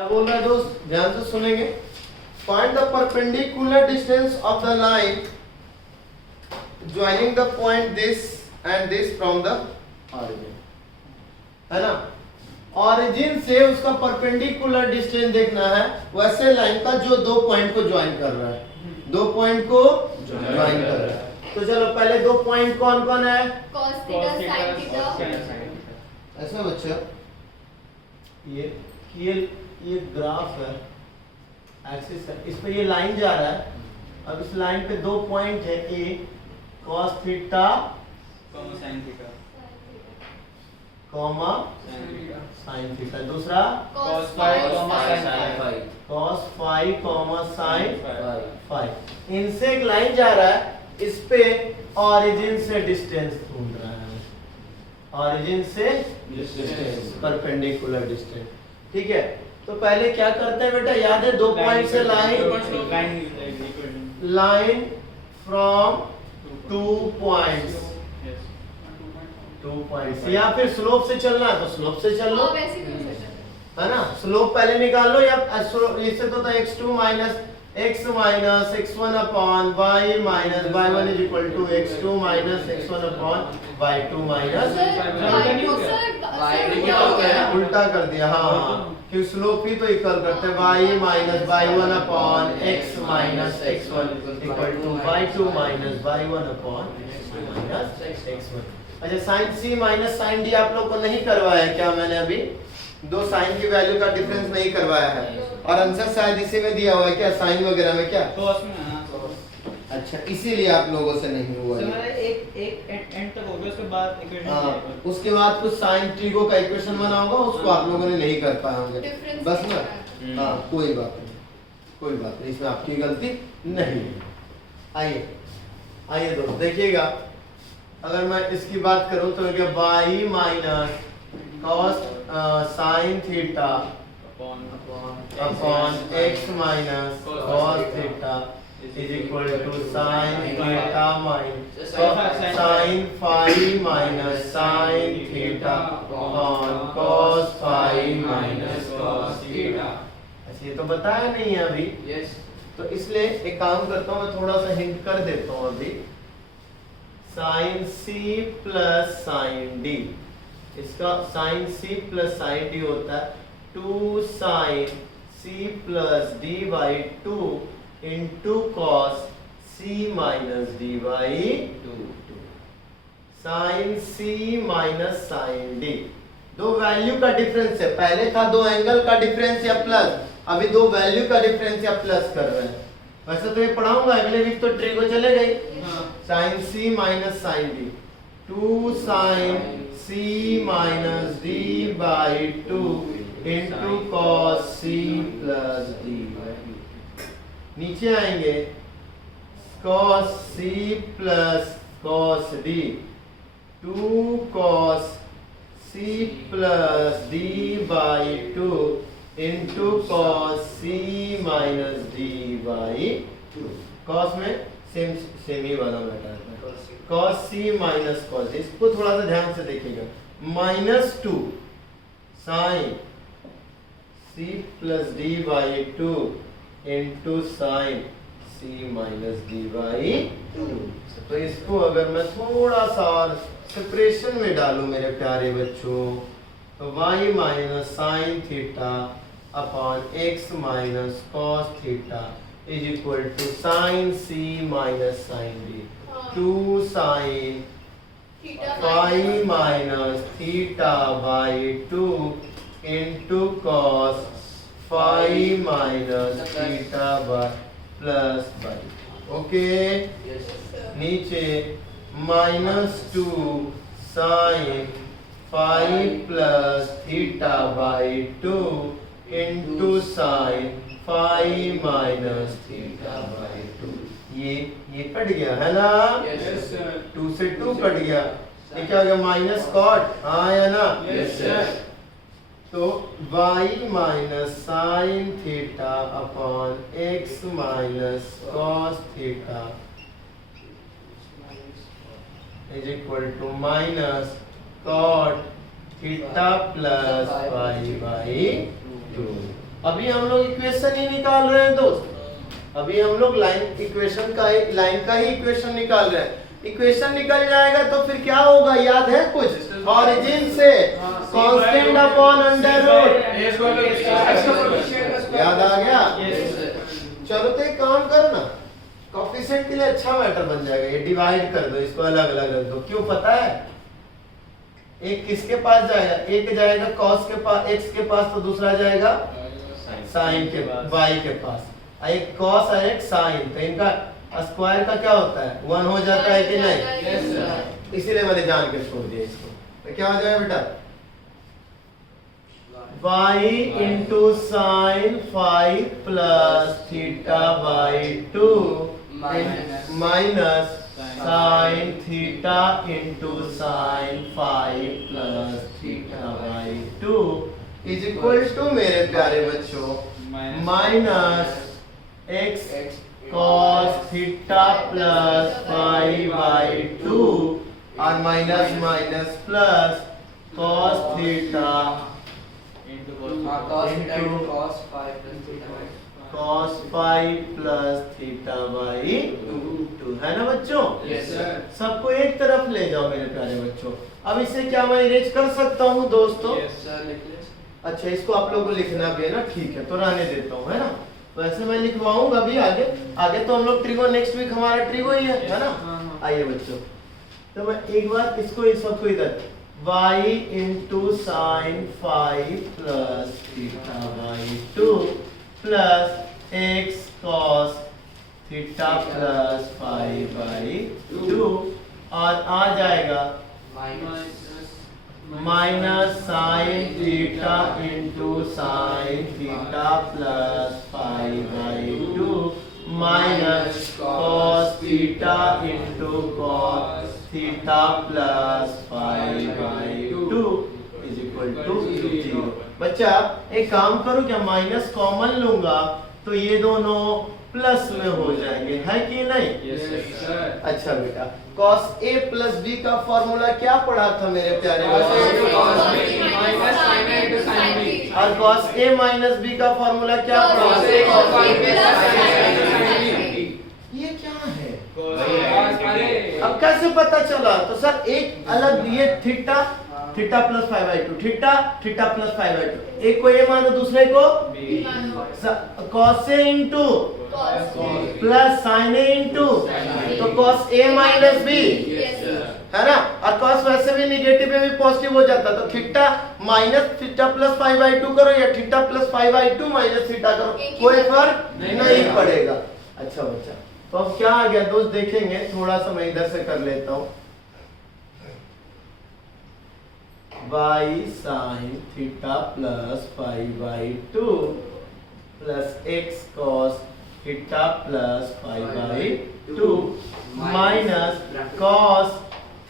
क्या बोल रहा है दोस्त, ध्यान से सुनेंगे। Find the perpendicular distance of the line joining the point this and this from the origin, है ना। ऑरिजिन से उसका परपेंडिकुलर डिस्टेंस देखना है, वैसे लाइन का जो दो पॉइंट को ज्वाइन कर रहा है, दो पॉइंट को ज्वाइन कर रहा है। तो चलो पहले दो पॉइंट कौन कौन है? cos theta sin theta. ऐसा बच्चा, ये ग्राफ है, एक्सिस है, इस पे ये लाइन जा रहा है। अब इस लाइन पे दो पॉइंट है, एक cos theta sin theta comma sin theta, दूसरा cos phi cos phi comma sin phi. इनसे एक लाइन जा रहा है, इस पे ऑरिजिन से डिस्टेंस ढूंढ रहा है, ऑरिजिन से डिस्टेंस, परपेंडिकुलर डिस्टेंस। ठीक है, तो पहले क्या करते हैं बेटा, याद है? दो पॉइंट से लाइन फ्रॉम टू पॉइंट्स या फिर स्लोप से चलना है तो स्लोप से चल लो, वैसे भी हो सकता है ना। स्लोप पहले निकाल लो, या इससे तो x2 minus x minus x1 upon y minus y1 is equal to x2 minus x1 upon y2 minus उल्टा कर दिया। हाँ, क्योंकि स्लोप ही तो इक्वल करते हैं, y minus y1 upon x minus x1 equal to y2 minus y1 upon minus x1। अच्छा, sine c minus sine d आप लोग को नहीं करवाया है क्या? मैंने अभी दो साइन की वैल्यू का डिफरेंस नहीं करवाया है, और आंसर शायद इसी में दिया हुआ है क्या, साइन वगैरह में क्या? अच्छा, इसीलिए आप लोगों से नहीं हुआ है। एक एंड तक हो गया, उसके बाद इक्वेशन उसके बाद कुछ साइन ट्रिगो का इक्वेशन बना होगा, उसको आप लोगों ने नहीं कर पाए होंगे, बस ना। हाँ, कोई बात नहीं, कोई बात नहीं, इसमें आपकी गलती नहीं है। आइए दोस्त देखिएगा, अगर मैं इसकी बात करूं तो क्या, y minus cos sin theta upon x minus cos theta is equal to sin theta minus sin phi minus sin theta upon cos phi minus cos theta. अच्छा, ये तो बताया नहीं है अभी, तो इसलिए एक काम करता हूँ, मैं थोड़ा सा हिंट कर देता हूँ अभी। sin c plus sin d, इसका sin c plus sin d होता है 2 sin c plus d by 2 into cos c minus d by 2। sin c minus sin d, दो वैल्यू का डिफरेंस है, पहले था दो एंगल का डिफरेंस या प्लस, अभी दो वैल्यू का डिफरेंस या प्लस कर रहे हैं। वैसे तो ये पढ़ाऊंगा अगले वीक, तो ट्रिगो चले गई। sin c minus sin d, 2 sin c minus d by 2 into cos c plus d। नीचे आएंगे, cos c plus cos d, 2 cos c plus d by 2 into cos c minus d by 2। cos में same ही वाला बैठा है, cos c minus cos, इसको थोड़ा सा ध्यान से देखिएगा। Minus 2 sin c plus d by 2 into sin c minus d by 2। तो इसको अगर मैं थोड़ा सा सेपरेशन में डालूं मेरे प्यारे बच्चों, तो y minus sine theta upon x minus cos theta is equal to sine c minus sine d, 2 sine phi minus theta by 2 into cos phi minus theta by plus by. Okay, नीचे minus 2 sine phi plus theta by 2 into sine phi minus theta by 2। ये cut गया है ना, 2 से 2 cut गया, ये क्या हो गया, माइनस कॉट, हाँ या ना। तो y minus sine theta upon x minus cos theta is equal to minus cot theta plus pi by 2। अभी हम लोग इक्वेशन ही निकाल रहे हैं दोस्त, अभी हम लोग लाइन इक्वेशन का लाइन का ही इक्वेशन निकाल रहे हैं। इक्वेशन निकल जाएगा तो फिर क्या होगा, याद है कुछ? ऑरिजिन से कांस्टेंट अपॉन अंडर रूट, याद आ गया? चलो तो एक काम करो ना, कोएफिशिएंट के लिए अच्छा मैटर बन जाएगा, ये डिवाइड कर दो, इसको अलग अलग रख दो। क्यों पता है? एक किसके पास जाएगा? एक जाएगा cos के पास, x के पास, तो दूसरा जाएगा sin के y के पास। एक cos और एक sin, तो इनका स्क्वायर का क्या होता है? 1 हो जाता है कि नहीं? इसीलिए मैंने जान के छोड़ दिया इसको। तो क्या हो जाएगा बेटा? y into sin phi plus theta by 2 minus sin theta into sin phi plus theta by 2 is equal to, मेरे प्यारे बच्चों, minus x cos theta plus phi by 2 और minus minus plus cos theta cos phi plus theta by 2, है ना बच्चों? Yes, sir. सबको एक तरफ ले जाओ मेरे प्यारे बच्चों। अब इसे क्या मैं इरेज कर सकता हूँ दोस्तों? अच्छा, इसको आप लोगों को लिखना भी है ना? ठीक है, तो रहने देता हूँ, है ना? वैसे मैं लिखवाऊंगा भी आगे आगे तो हम लोग ट्रिगो, नेक्स्ट वीक हमारा ट्रिगो ही है ना? आइए बच्चों, तो मैं एक बार इसको इस सबको इधर y into sin phi plus theta by 2 plus x cos theta plus phi by 2 और आ जाएगा minus sin theta into sin theta plus phi by 2 minus cos theta into cos theta plus phi by 2 is equal to 0। बच्चा एक काम करो, क्या minus common लूंगा तो ये दोनों प्लस में हो जाएंगे, है कि नहीं? Yes, sir. अच्छा बेटा, cos a plus b का फॉर्मूला क्या पढ़ा था मेरे प्यारे बच्चों? और cos a minus b का फॉर्मूला क्या पढ़ा? ये क्या है? अब कैसे पता चला? तो सर एक अलग दिए theta, theta plus 5/2, theta theta plus 5/2, एक को a मानो दूसरे को cos a into plus sin a into, तो cos a माइनस b, है ना? और cos वैसे भी निगेटिव में भी पॉजिटिव हो जाता, तो थीटा माइनस थीटा प्लस 5/2 करो या थीटा प्लस 5/2 माइनस थीटा करो, कोई फर्क नहीं पड़ेगा। अच्छा बच्चा, तो अब क्या आ गया दोस्त, देखेंगे, थोड़ा सा मैं इधर से कर लेता हूँ। y sin theta plus 5/2 plus x cos theta plus 5/2 minus cos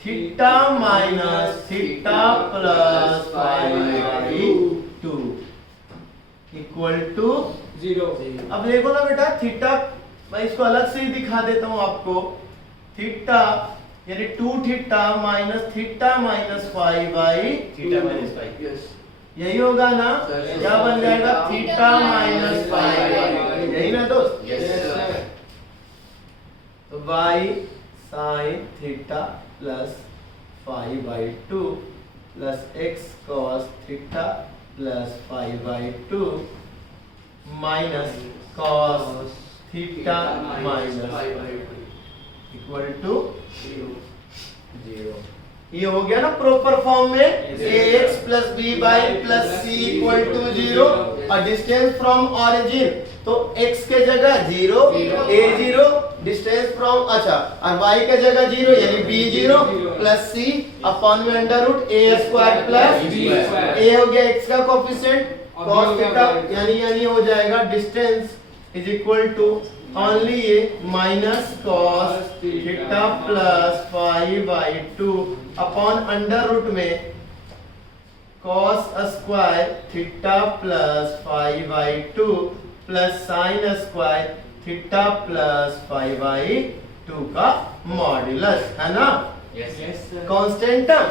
theta minus theta plus 5/2 equal to 0। अब देखो ना बेटा, थीटा मैं इसको अलग से ही दिखा देता हूँ आपको। थीटा यानी 2 थीटा माइनस थीटा माइनस 5/थीटा माइनस 5, यही होगा ना? क्या बन जाएगा? थीटा माइनस 5, यही ना दोस्त? तो y sin theta plus 5/2 plus x cos theta plus 5/2 minus cos theta minus equal to 0। ये हो गया ना प्रोपर फॉर्म में, ax plus b by plus c equal to 0 और डिस्टेंस फ्रॉम ऑरिजिन, तो x के जगह 0, a 0, डिस्टेंस फ्रॉम, अच्छा, और y के जगह 0 यानी b 0 प्लस c अपॉन में under root a square plus a हो गया x का कोएफिशिएंट, cos थीटा यानी हो जाएगा distance is equal to only ये minus cos theta plus 5/2 upon under root में cos square theta plus 5/2 plus sine square theta plus 5/2 का modulus, है ना? Yes, sir. Constant term,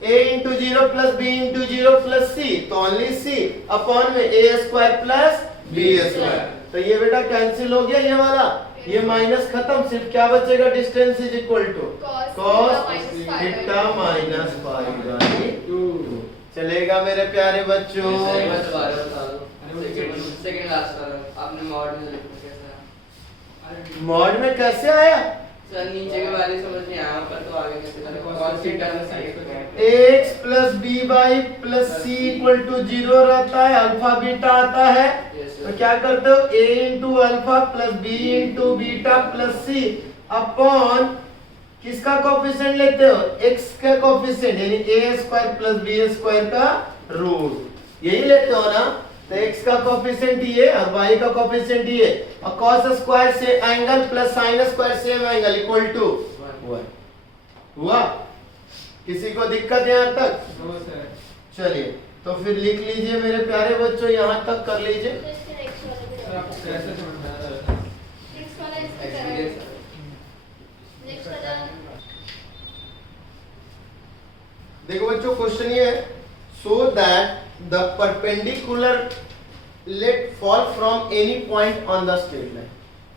a into 0 plus b into 0 plus c, तो only c upon में a square plus b square. तो ये बेटा cancel हो गया, ये वाला ये माइनस खत्म, सिर्फ क्या बचेगा, distance is equal to cos theta minus pi by 2। चलेगा मेरे प्यारे बच्चों? सेकंड लास्ट वाला आपने मॉड में लिखा कैसा? मॉड में कैसे आया? सर नीचे के वाले समझ नहीं आया, पर तो आगे कैसे करें? cos थीटा में x plus B by plus C equal to 0 रहता है, अल्फा बीटा आता है, तो क्या करते हो, a into alpha plus b into beta plus C upon किसका कोफिशिएंट लेते हो, x का कोफिशिएंट, यानी a square plus b square का रूट, यही लेते हो ना। तो x का कोफिशिएंट ये और y का कोफिशिएंट ये, और cos स्क्वायर से angle plus sin square same angle equal to 1 हुआ। किसी को दिक्कत यहाँ तक? No sir. चलिए तो फिर लिख लीजिए मेरे प्यारे बच्चों, यहाँ तक कर लीजिए। सर आप कैसे समझना है? देखो बच्चों क्वेश्चन ये है, so that the perpendicular let fall from any point on the straight line,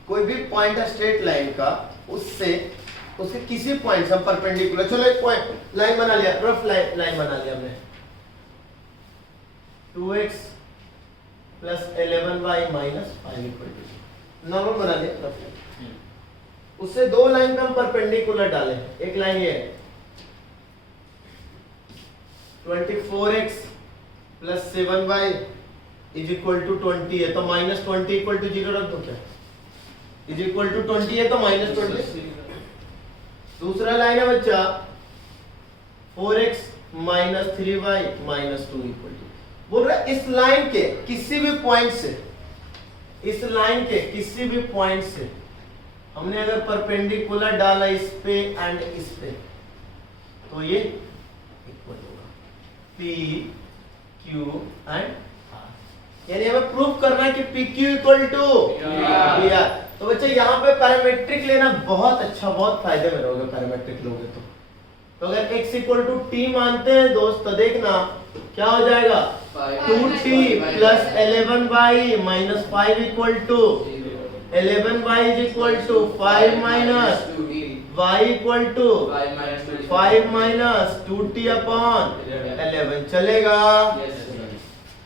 कोई भी पॉइंट है स्ट्रेट लाइन का, उससे उसके किसी पॉइंट से हम परपेंडिकुलर, चलो एक पॉइंट लाइन बना लिया, रफ लाइन बना लिया हमने, 2x plus 11y minus 5 equal to, normal बना लिया रफ लाइन। उससे दो लाइन पे हम परपेंडिकुलर डालें, एक लाइन ये 24x plus 7y is equal to 20 है, तो माइनस 20 इक्वल टू 0 रख दो, क्या इज इक्वल टू 20 है तो माइनस 20। दूसरा लाइन है बच्चा 4x minus 3y minus 2 equal to, बोल रहा है इस लाइन के किसी भी पॉइंट से, इस लाइन के किसी भी पॉइंट से हमने अगर परपेंडिकुलर डाला इस पे एंड इस पे, तो ये इक्वल होगा P Q एंड R, यानी हमें प्रूफ करना है कि PQ इक्वल टू PR। तो बच्चे यहाँ पे पैरामेट्रिक लेना बहुत अच्छा, बहुत फायदे में रहोगे पैरामेट्रिक लोगे तो अगर x इक्वल टू t मानते हैं दोस्त, तो देखना क्या हो जाएगा, 2t plus 11y minus 5 equal to 11y is equal to 5 minus y equal to 5 minus 2t upon 11, चलेगा।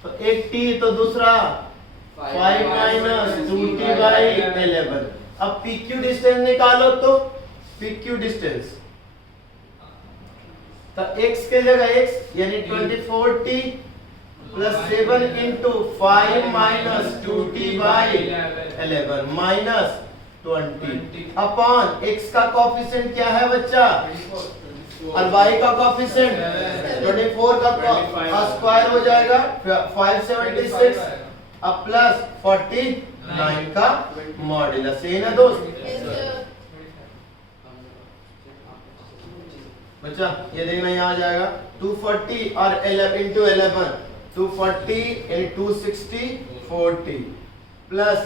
तो एक t तो दूसरा 5 माइनस 2t बाई 11। अब PQ डिस्टेंस निकालो, तो PQ डिस्टेंस, तो x के जगह x यानी 24t plus 7 into 5 minus 2t by 11 minus 20 upon x का कोफिशिएंट क्या है बच्चा, और y का कोफिशिएंट 24 का स्क्वायर हो जाएगा 576 अब प्लस 49 का मॉड्यूलस, यही ना दोस्त। बच्चा ये देखना यहाँ आ जाएगा 240 और 11 into 11 240 and 260 40 plus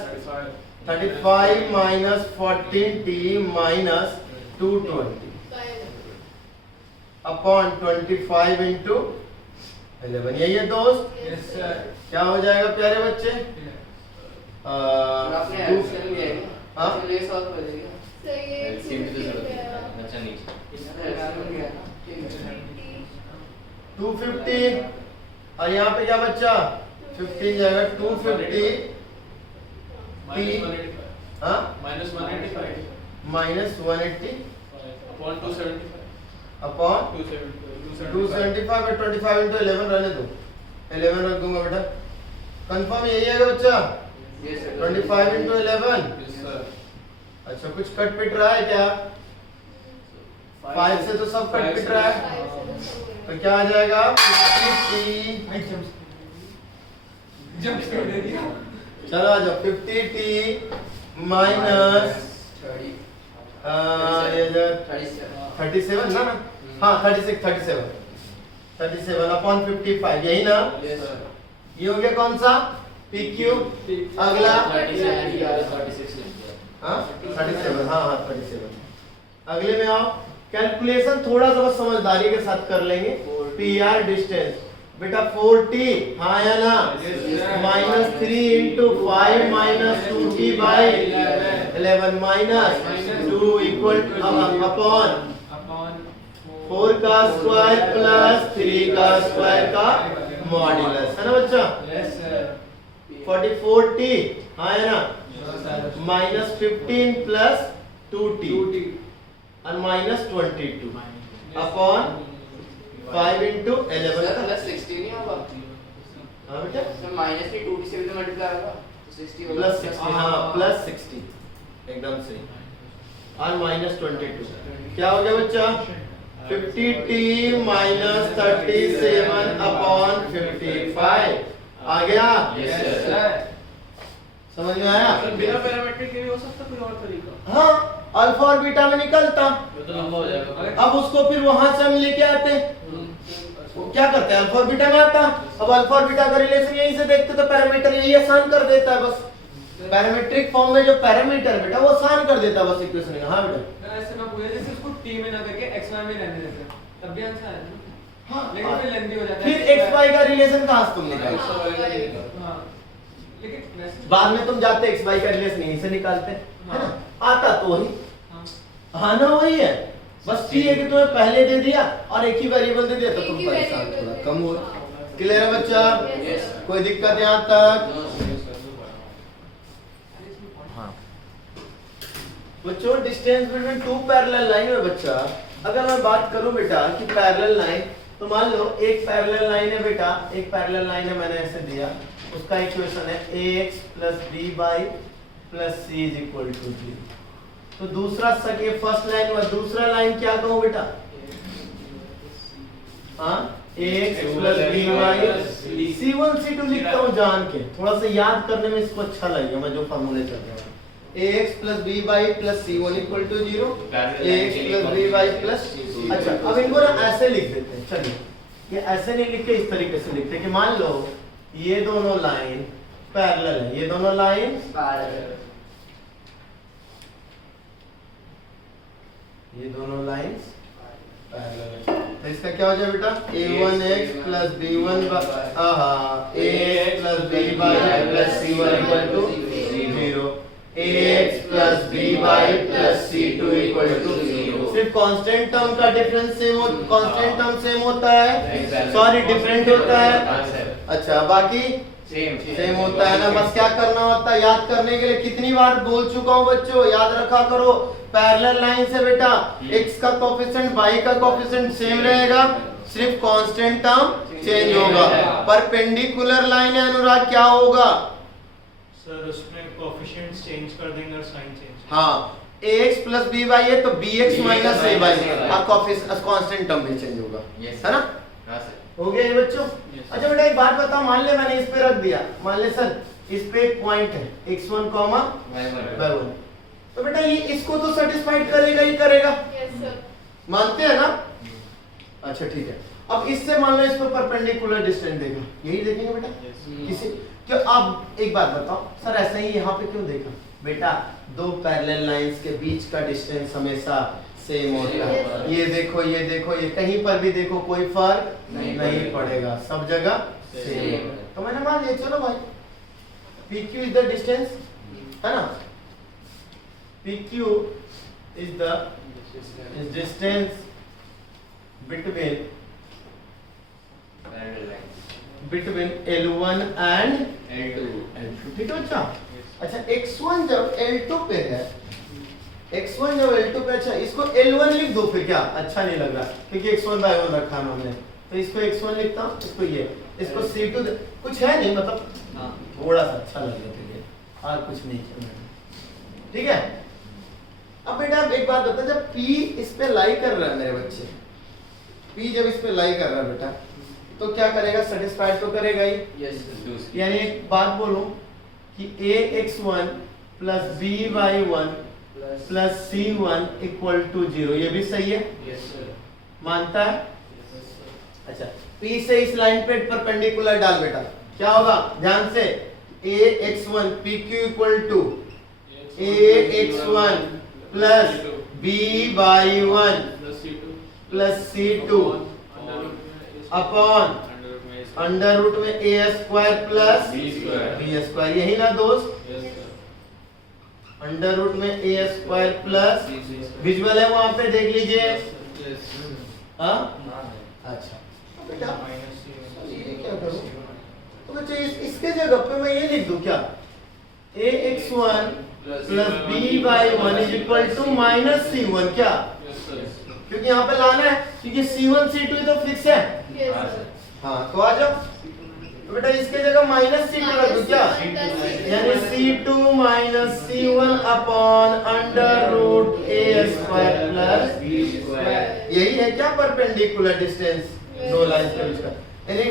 35 minus 14t minus 220 upon 25 into 11, यही है दोस्त। Yes sir. क्या हो जाएगा प्यारे बच्चे, आपने एडिशन लिया है, हाँ? ये सॉल्व कर देगा। अच्छा नीचे 250 और यहाँ पे क्या बच्चा 15 जाएगा 250 हाँ माइनस 185 माइनस 180 अपॉन 275 अपॉन 275 और 25 इंटू 11 रहने दो, 11 रख दूंगा बेटा, कंफर्म यही है बच्चा, 25 इंटू 11। अच्छा कुछ कट पिट रहा है क्या, 5 से तो सब कट पिट रहा है, तो क्या आ जाएगा 50t, चलो आ जाओ 50t माइनस 37 ना, हाँ 37 अपॉन 55, यही ना, ये हो गया कौन सा PQ, अगला 36 हाँ 37, हाँ 37। अगले में आओ, कैलकुलेशन थोड़ा सा बस समझदारी के साथ कर लेंगे, PR डिस्टेंस बेटा 40 हाँ या ना minus 3 into 5 minus 2t by 11 minus 2 equal upon 4 का स्क्वायर प्लस 3 का स्क्वायर का मॉड्यूलस है ना बच्चा 40 हाँ है ना माइनस 15 प्लस 2t और माइनस 22 अपॉन 5 इंटू 11 प्लस 60 नहीं होगा हाँ बेटा तो माइनस की 2t से भी तो मल्टीप्लाई होगा तो 60 होगा प्लस 60 हाँ प्लस 60 एकदम सही और माइनस 22 क्या हो गया बच्चा 50t माइनस 37 अपॉन 55 आ गया समझ में आया बिना पैरामीट्रिक के भी हो सकता कोई और तरीका हाँ अल्फा और बीटा में निकलता ये तो लंबा हो जाएगा अब उसको फिर वहां से हम लेके आते वो क्या करते हैं अल्फा और बीटा में आता अब अल्फा और बीटा का रिलेशन यहीं से देखते तो पैरामीटर यही आसान कर देता है बस पैरामीट्रिक फॉर्म में जो पैरामीटर बेटा वो आसान कर देता है बस इक्वेशन का हाँ बेटा ऐसे ना पूछे जैसे उसको t में ना करके x y में रहने देते हैं तब भी आंसर है ना हाँ लेकिन फिर लेंथी हो जाता है फिर x y का रिलेशन कहां से तुम निकालते हाँ लेकिन वैसे बाद में तुम जाते x y का रिलेशन यहीं से निकालते है ना आता तो वही हाँ हाँ ना वही है बस ये है कि तुम्हें पहले दे दिया और एक ही वेरिएबल दे दिया तो तुम एक ही परेशान variable थोड़ा दे कम हो दिया। क्लियर है बच्चा Yes. कोई दिक्कत यहाँ तक हाँ बच्चों distance between two parallel line में बच्चा अगर मैं बात करूं बेटा कि पैरेलल लाइन तो मान लो एक पैरेलल लाइन है बेटा एक पैरेलल लाइन है मैंने ऐसे दिया उसका इक्वेशन है ax plus b/+ c is equal to 0 तो दूसरा सके फर्स्ट लाइन में दूसरा लाइन क्या कहूं बेटा हाँ ax plus b/+ c1 c2 लिखता हूं जान के थोड़ा सा याद करने में इसको अच्छा लगेगा मैं जो फार्मूले चल रहा हूं ax plus b/+ c1 equal to 0 ax plus b/+ c2 अच्छा अब इनको ना ऐसे लिख देते हैं चलिए ये ऐसे नहीं लिख के इस तरीके से लिखते हैं कि मान लो ये दोनों लाइन पैरेलल है ये दोनों लाइन ये दोनों लाइंस पैरेलल है तो इसका क्या हो जाए बेटा a1x plus b1 ax plus b/+ c1 equal to 0 ax plus b/+ c2 equal to 0 सिर्फ कांस्टेंट टर्म का डिफरेंस सेम हो कांस्टेंट टर्म सेम होता है सॉरी डिफरेंट होता है अच्छा बाकी सेम होता है ना बस क्या करना होता है याद करने के लिए कितनी बार बोल चुका हूं बच्चों याद रखा करो पैरेलल लाइन से बेटा x का कोएफिशिएंट y का कोएफिशिएंट सेम रहेगा सिर्फ कांस्टेंट टर्म चेंज होगा परपेंडिकुलर लाइन है अनुराग क्या होगा सर उसमें कोएफिशिएंट्स चेंज कर देंगे और साइन चेंज हाँ ax plus by है तो bx minus ay अब कोएफिशिएंट कांस्टेंट टर्म में चेंज होगा है ना हो गया ये बच्चों अच्छा बेटा एक बात बताओ मान ले मैंने इस पे रख दिया मान ले सर इस पे एक पॉइंट है x1, y1 तो बेटा ये इसको तो सेटिस्फाइड करेगा ही करेगा Yes, sir. मानते हैं ना अच्छा ठीक है अब इससे मान लो इस पे परपेंडिकुलर डिस्टेंस देगा यही देखेंगे बेटा किसी क्यों आप एक बात बताओ सर ऐसा ही यहाँ पे क्यों देखा बेटा दो पैरेलल लाइंस के बीच का डिस्टेंस हमेशा सेम होता है ये देखो ये कहीं पर भी देखो कोई फर्क नहीं पड़ेगा सब जगह सेम तो मैंने मान लिया चलो भाई PQ इज द डिस्टेंस है ना PQ is the distance between L1 and L2 ठीक है बच्चा अच्छा x1 जब L2 पे है x1 जब L2 पे अच्छा इसको L1 लिख दो फिर क्या अच्छा नहीं लग रहा क्योंकि x1 by 1 रखा है हमने तो इसको x1 लिखता हूँ इसको C2 कुछ है नहीं मतलब थोड़ा सा अच्छा लग रहा है और कुछ नहीं है ठीक है अब बेटा एक बात बता जब P इस पे लाई कर रहा है मेरे बच्चे P जब इस पे लाई कर रहा है बेटा तो क्या करेगा सेटिस्फाइड तो करेगा ही यानी एक बात बोलूं कि ax1 plus by1 plus c1 equal to 0 ये भी सही है मानता है अच्छा P से इस लाइन पे परपेंडिकुलर डाल बेटा क्या होगा ध्यान से ax1 pq equal to ax1 plus b by 1 plus c2 upon under root में A square plus B square, यही ना दोस्त, अंडर रूट में ए स्क्वायर प्लस विजुअल है वहां पे, देख लीजिए। हाँ अच्छा बेटा ये क्या करूं, तो बच्चे इसके जगह पे मैं ये लिख दूं क्या, ax1 plus by1 is equal to minus c1, क्या, क्योंकि यहाँ पे लाना है, क्योंकि c1 c2 तो फिक्स है। हाँ तो आ जाओ, तो बेटा इसके जगह माइनस c2 रख दूं क्या, यानी c2 minus c1 upon under root a square plus b square, यही है क्या परपेंडिकुलर डिस्टेंस दो लाइंस के बीच का, यानी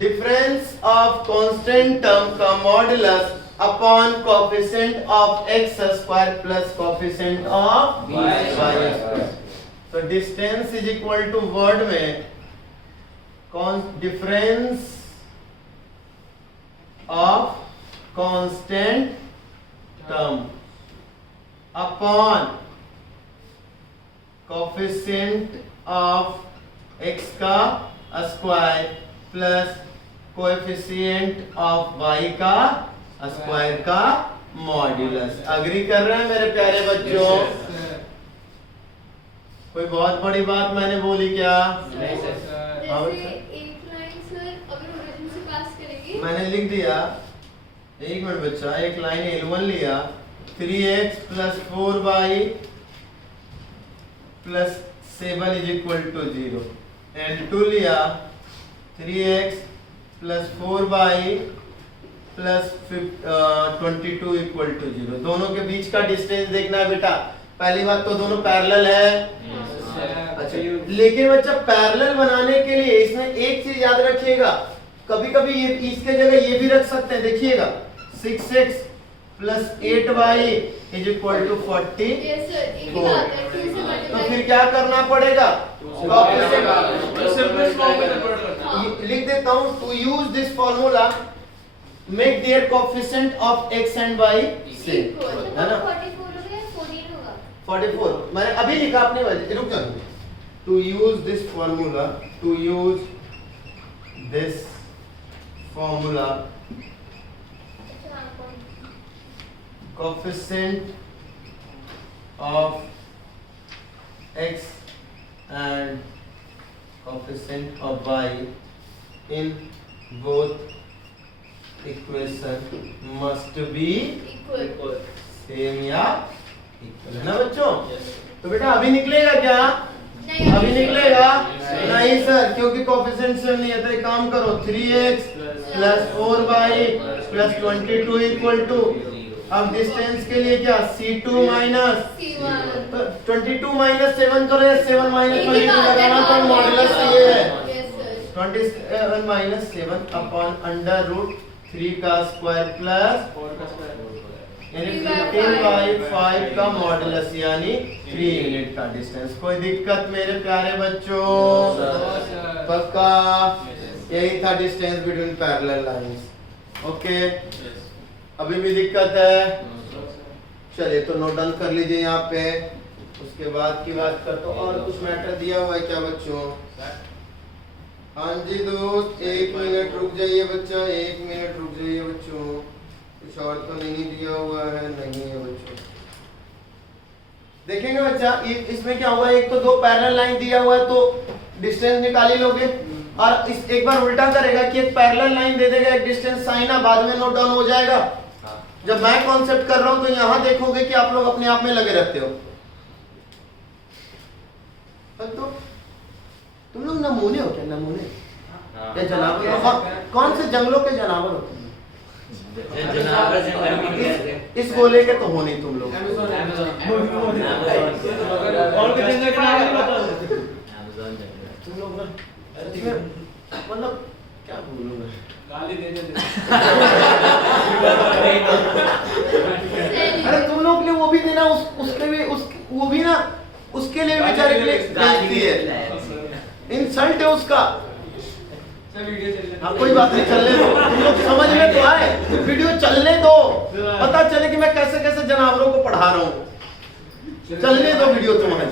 डिफरेंस ऑफ कांस्टेंट टर्म का modulus upon coefficient of x square plus coefficient of y square. तो डिस्टेंस इज इक्वल टू वर्ड में difference of constant term upon coefficient of x का square plus coefficient of y का square का modulus. Agree कर रहे हैं मेरे प्यारे बच्चों? कोई बहुत बड़ी बात मैंने बोली क्या? जैसे एक लाइन सर अगर ओरिजिन से पास करेंगे, मैंने लिख दिया, एक मिनट बच्चा, एक लाइन L1 लिया 3x plus 4y plus 7 is equal to 0, L2 लिया 3x plus 4y plus 22 equal to 0। दोनों के बीच का डिस्टेंस देखना है बेटा। पहली बात तो दोनों पैरेलल है। अच्छा, लेकिन बच्चा पैरेलल बनाने के लिए इसमें एक चीज याद रखिएगा, कभी कभी ये इसके जगह ये भी रख सकते हैं, देखिएगा 6x plus 8y is equal to 40। Yes sir, एक ही बात है, 2 से तो मल्टीप्लाई फिर क्या करना पड़ेगा, सिंपलेस्ट फॉर्म में कन्वर्ट करना। लिख देता हूं, to use this formula make their coefficient of x and y same, है ना। 44 हो गया, 14 होगा। 44 मैंने अभी लिखा, अपने वजह रुक जाओ। To use this formula, to use this formula coefficient of x and coefficient of y in both equation must be equal. same या equal, है ना बच्चों? तो बेटा अभी निकलेगा क्या? नहीं, अभी निकलेगा नहीं सर, क्योंकि कोएफिशिएंट सेम नहीं है। तो एक काम करो, 3x plus 4y plus 22 equal to, अब डिस्टेंस के लिए क्या, c2 माइनस C1। तो 22 माइनस 7 करो, 7 माइनस 22 लगाना तो मॉडुलस ये है। Yes sir. 27 minus 7 upon under root 3 का स्क्वायर प्लस 4 का स्क्वायर यानी 15/5 का मॉडुलस, यानी 3 यूनिट का डिस्टेंस। कोई दिक्कत मेरे प्यारे बच्चों? पक्का? यही था distance between parallel lines. Okay, अभी भी दिक्कत है? चलिए तो नोट डाउन कर लीजिए यहाँ पे। उसके बाद की बात करते हैं, और कुछ मैटर दिया हुआ है क्या बच्चों? हाँ जी दोस्त, 1 मिनट रुक जाइए बच्चा, 1 मिनट रुक जाइए बच्चों। कुछ और तो नहीं दिया हुआ है? नहीं है बच्चों। देखेंगे बच्चा, इसमें क्या हुआ, एक तो 2 पैरेलल लाइन दिया हुआ है तो डिस्टेंस निकाल ही लोगे, और इस एक बार उल्टा करेगा कि एक पैरेलल लाइन दे देगा, एक डिस्टेंस साइन है, बाद में नोट डाउन हो जाएगा। जब मैं कॉन्सेप्ट कर रहा हूं तो यहां देखोगे कि आप लोग अपने आप में लगे रहते हो। तो तुम लोग नमूने हो क्या? नमूने क्या जानवर? कौन से जंगलों के जानवर होते हैं? इस गोले के तो हो नहीं तुम लोग। और के जंगल का नाम नहीं पता तुम लोग ना मतलब क्या बोलूं मैं, गाली दे दे। अरे तुम लोग के लिए वो भी देना, उसके भी वो भी ना, उसके लिए बेचारे के लिए गलती है, इंसल्ट है उसका। वीडियो चल रहा हाँ कोई बात नहीं, चलने दो, तुम लोग समझ में तो आए, वीडियो चलने दो, पता चले कि मैं कैसे कैसे जानवरों को पढ़ा रहा हूँ। चलने दो वीडियो तुम्हारे।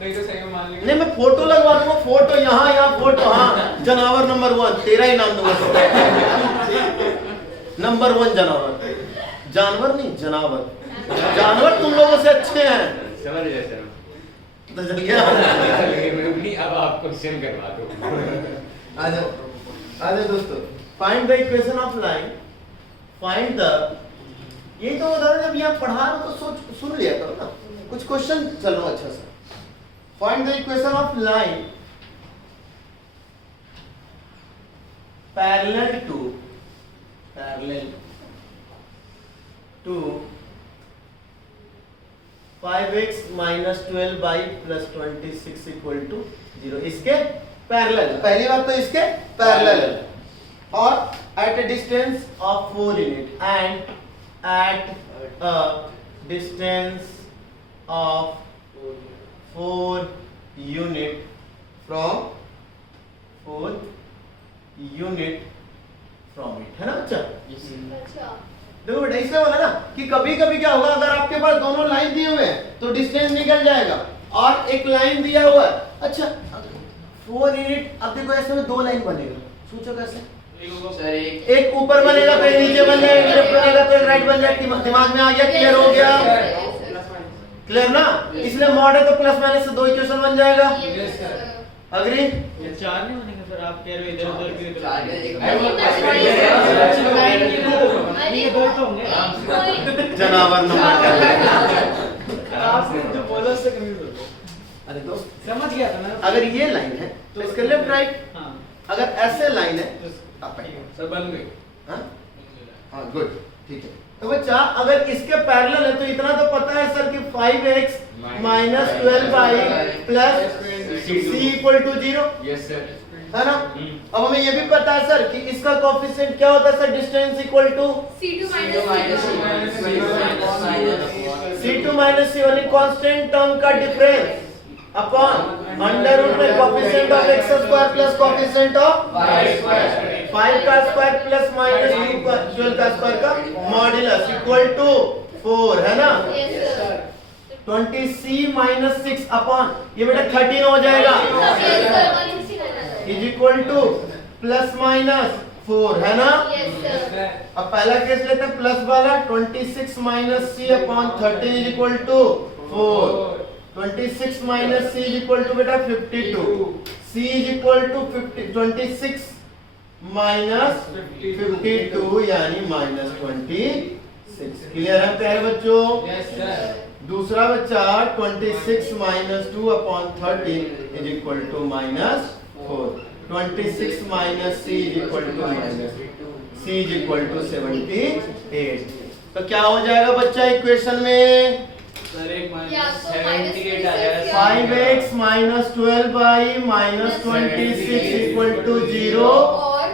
नहीं तो सही में मान लेंगे। नहीं मैं फोटो लगवा दूंगा, फोटो यहाँ फोटो, हाँ जानवर नंबर 1 तेरा ही नाम दूंगा नंबर 1 जानवर, जानवर नहीं जानवर, जानवर तुम लोगों से अच्छे हैं। समझ गए सर। तो चल गया। अब आप क्वेश्चन करवा दो। आजा दोस्तों, find the equation of line, find the, यही तो बता रहा जब यहाँ पढ़ा रहा तो सोच सुन लिया करो ना, कुछ क्वेश्चन चल रहा अच्छा सा। Find the equation of line parallel to 5x minus 12y plus 26 equal to 0, इसके पैरेलल, पहली बात तो इसके पैरेलल है, और at a distance of 4 unit and at a distance of 4 unit from 4 unit from it, है ना बच्चा? अच्छा देखो बेटा इसलिए बोला ना कि कभी कभी क्या होगा, अगर आपके पास दोनों लाइन दिए हुए हैं तो डिस्टेंस निकल जाएगा, और एक लाइन दिया हुआ है, अच्छा 4 यूनिट, अब देखो ऐसे में 2 लाइन बनेगा, सोचो कैसे, सर एक ऊपर बनेगा तो एक नीचे बन जाएगा, एक लेफ्ट बनेगा तो एक राइट बन जाएगा, दिमाग में आ गया, क्लियर हो गया, क्लियर ना? इसलिए मॉड है तो प्लस माइनस से 2 इक्वेशन बन जाएगा, अग्री? ये 4 नहीं बनेंगे सर, आप कह रहे हो इधर उधर भी इधर चार के एक- ये 2 तो होंगे। जनावर नंबर आपने जो बोला उससे कंफ्यूज हो गया। अरे दोस्त समझ गया था मैं। अगर ये लाइन है तो इसका लेफ्ट राइट, हाँ अगर ऐसे लाइन है अप राइट, सर बन गई। हाँ गुड, ठीक है। तो बच्चा अगर इसके पैरेलल है तो इतना तो पता है सर कि 5x minus 12y plus c equal to 0, yes sir. है ना? अब हमें ये भी पता है सर कि इसका कोएफिशिएंट क्या होता है sir, distance equal to C2 C2 minus minus C1 c2 minus c1 constant term का डिफरेंस अपॉन अंडर रूट में coefficient of x square plus coefficient of y square 5 का स्क्वायर प्लस माइनस 2 का 12 का square का modulus equal to 4, है ना? Yes sir 20c minus 6 upon ये बेटा 13 हो जाएगा, Yes sir 169 is equal two plus minus 4, है ना? Yes sir अब पहला केस लेते हैं प्लस वाला, 26 minus c upon 13 is equal to 4, 26 minus c is equal to बेटा 52, c is equal to 26 minus 52 यानी माइनस 26, क्लियर है प्यारे बच्चों? Yes sir. दूसरा बच्चा 26 minus 2 upon 13 is equal to minus 4, 26 minus c is equal to minus c is equal to 78, तो क्या हो जाएगा बच्चा इक्वेशन में? सर एक या तो -78 आ जाएगा। 5x minus 12y minus 26 equal to 0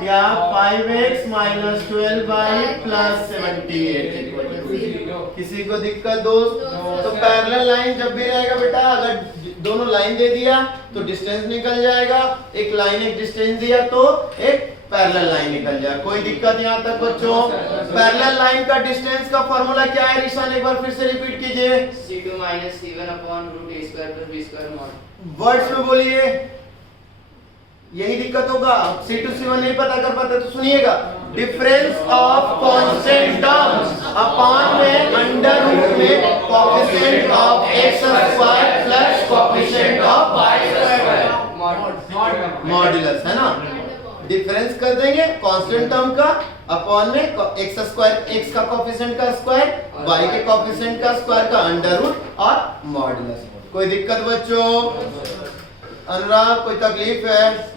या 5x minus 12y plus 78 equal to 0। किसी को दिक्कत दोस्त? तो पैरेलल लाइन जब भी रहेगा बेटा, अगर दोनों लाइन दे दिया तो डिस्टेंस निकल जाएगा, एक लाइन एक डिस्टेंस दिया तो एक पैरेलल लाइन निकल जाएगा, कोई दिक्कत यहाँ तक बच्चों? पैरेलल लाइन का डिस्टेंस का फॉर्मूला क्या है ऋषान, एक बार फिर से रिपीट कीजिए। C2 minus C1 upon root a square plus b square mod। Words में बोलिए, यही दिक्कत होगा, C2 C1 नहीं पता कर पाते तो सुनिएगा, difference of constant terms upon में अंडर रूट में coefficient of x square plus coefficient of y square modulus, है ना? डिफरेंस कर देंगे कांस्टेंट टर्म का अपॉन में x स्क्वायर, x का कोएफिशिएंट का स्क्वायर, y के कोएफिशिएंट का स्क्वायर का अंडर रूट और मॉड्यूलस। कोई दिक्कत बच्चों? अनुराग कोई तकलीफ है?